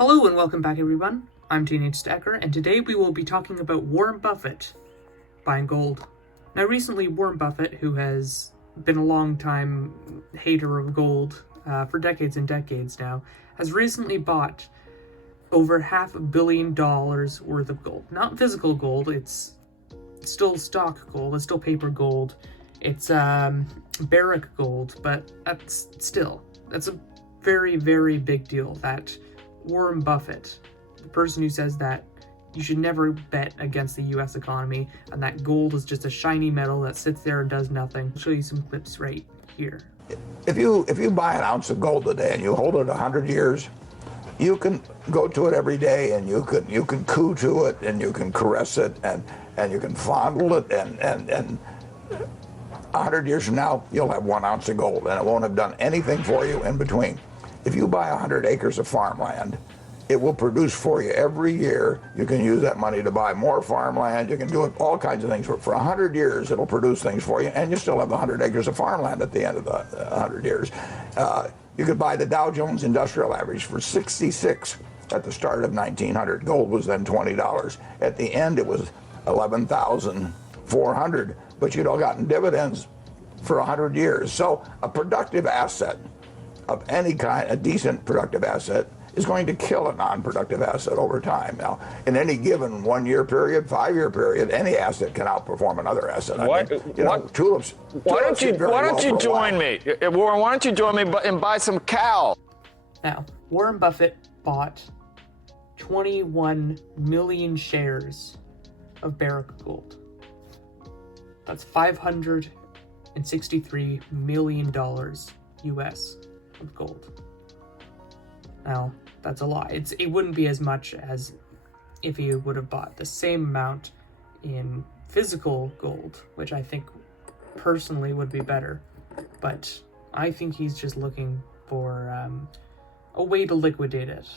Hello and welcome back everyone, I'm Teenage Stacker, and today we will be talking about Warren Buffett buying gold. Now recently Warren Buffett, who has been a long time hater of gold for decades and decades now, has recently bought over $500 million worth of gold. Not physical gold, it's still stock gold, it's still paper gold, it's Barrick Gold, but that's a very, very big deal that Warren Buffett, the person who says that you should never bet against the US economy and that gold is just a shiny metal that sits there and does nothing. I'll show you some clips right here. If you buy an ounce of gold today and you hold it 100 years, you can go to it every day and you can coo to it and you can caress it and you can fondle it and 100 years from now you'll have 1 ounce of gold and it won't have done anything for you in between. If you buy 100 acres of farmland, it will produce for you every year. You can use that money to buy more farmland. You can do all kinds of things. For 100 years, it'll produce things for you, and you still have the 100 acres of farmland at the end of the 100 years. You could buy the Dow Jones Industrial Average for 66 at the start of 1900. Gold was then $20. At the end, it was 11,400, but you'd all gotten dividends for 100 years. So a productive asset of any kind, a decent productive asset, is going to kill a non-productive asset over time. Now, in any given 1 year period, 5 year period, any asset can outperform another asset. Tulips. Why don't you join me, Warren? Why don't you join me and buy some cow? Now, Warren Buffett bought 21 million shares of Barrick Gold. That's $563 million US of gold. Now, that's a lot. It wouldn't be as much as if he would have bought the same amount in physical gold, which I think personally would be better. But I think he's just looking for a way to liquidate it.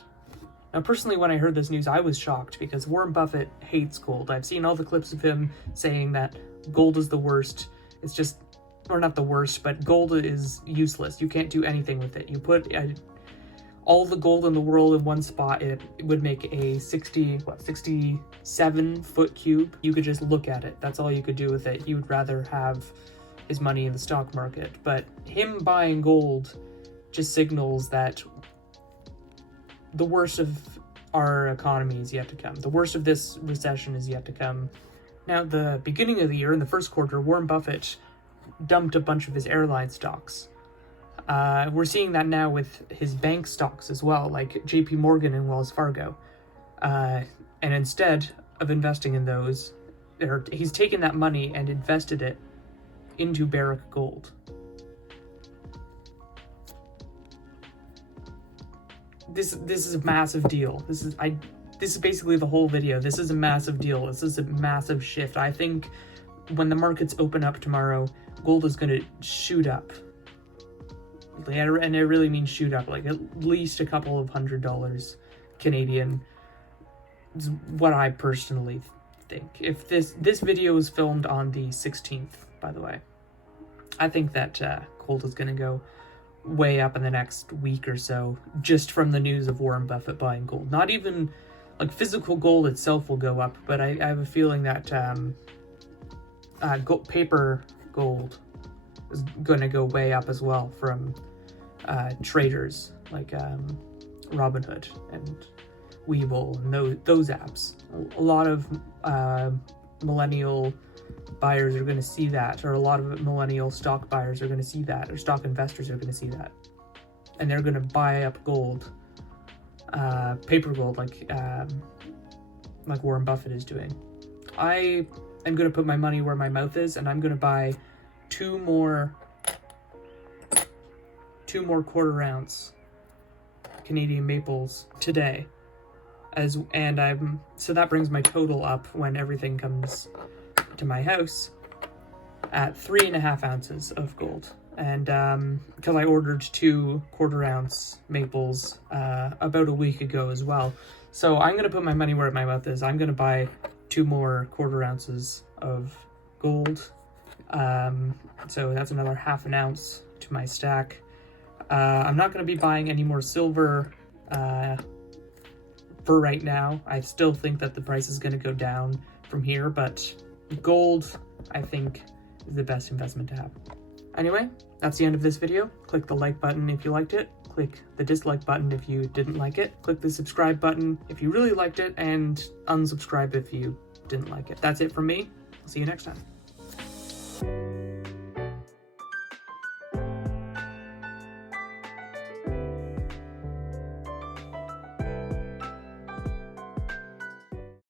Now, personally, when I heard this news, I was shocked because Warren Buffett hates gold. I've seen all the clips of him saying that gold is the worst. It's just, or not the worst, but gold is useless. You can't do anything with it. You put all the gold in the world in one spot, it would make a 67 foot cube. You could just look at it. That's all you could do with it. He would rather have his money in the stock market. But him buying gold just signals that the worst of our economy is yet to come. The worst of this recession is yet to come. Now, the beginning of the year, in the first quarter, Warren Buffett dumped a bunch of his airline stocks. We're seeing that now with his bank stocks as well, like JP Morgan and Wells Fargo. And instead of investing in those, he's taken that money and invested it into Barrick Gold. This is a massive deal. This is basically the whole video. This is a massive deal. This is a massive shift. I think when the markets open up tomorrow, gold is going to shoot up. And it really means shoot up, like at least a couple of $100 Canadian is what I personally think. If this video was filmed on the 16th, by the way, I think that gold is going to go way up in the next week or so, just from the news of Warren Buffett buying gold. Not even, like, physical gold itself will go up, but I have a feeling that paper gold is going to go way up as well from traders like Robinhood and Webull and those apps. A lot of millennial buyers are going to see that, or a lot of millennial stock buyers are going to see that, or stock investors are going to see that, and they're going to buy up gold, paper gold, like Warren Buffett is doing. I am going to put my money where my mouth is, and I'm going to buy two more quarter ounce Canadian maples today, so that brings my total up when everything comes to my house at 3.5 ounces of gold. And because I ordered 2 quarter ounce maples about a week ago as well, so I'm gonna put my money where my mouth is. I'm gonna buy 2 more quarter ounces of gold. So that's another half an ounce to my stack. I'm not going to be buying any more silver for right now. I still think that the price is going to go down from here, but gold, I think, is the best investment to have. Anyway, that's the end of this video. Click the like button if you liked it. Click the dislike button if you didn't like it. Click the subscribe button if you really liked it, and unsubscribe if you didn't like it. That's it from me. I'll see you next time.